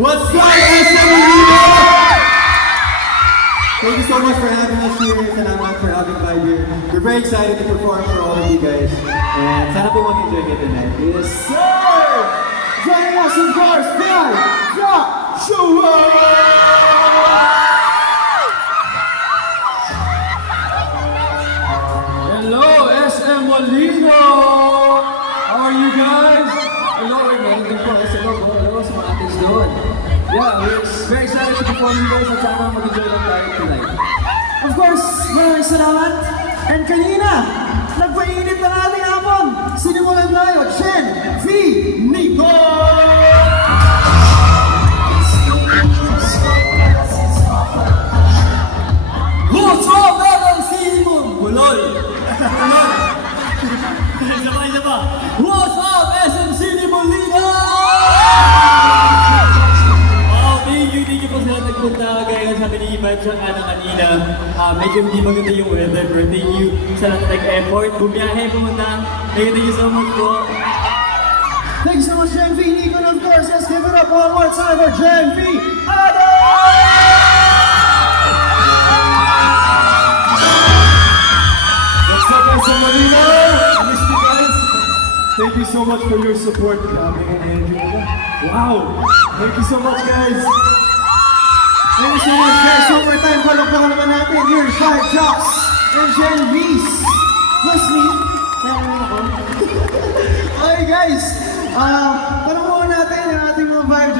What's up, SMU? Thank you so much for having us here. Salamat for having Vibe here. We're very excited to perform for all of you guys. And sana po mag-enjoy kayo tonight. Yes, sir! Joining us, of course, Vibe Joshua! Hello, SM Molino! How are you guys? Hello, meron din po. Hello sa mga artists doon. Yeah, we're very excited to perform you guys at sana mag-enjoy lang tayo tonight. Of course, maraming salamat. And kanina, nagpainit ng ating hapon. Sinimulan tayo, Gen V. Nico! What's up, Madam Simon Buloy? Isa pa. What's up, SM City Molina? Thank you po sa nagpunta. Gaya sabi ni Vibe siya kanina. Medyo hindi maganda yung weather, pero thank you sa lahat ng effort. Bumiyahe, pumunta. Thank you so much po. Thank you so much, Gen V. Nico, and of course, let's give it up one more time for Gen V. Adam! What's up, SM Molino? I miss you guys. Thank you so much for your support. Grabe ang energy nila. Wow! Thank you so much, guys. Thank you so much, guys. Overtime, palakpakan naman natin. Here's Vibe Josh and Gen V's. Plus me. Kaya naman ako. Okay, guys. Tanong muna natin ang ating mga Vibe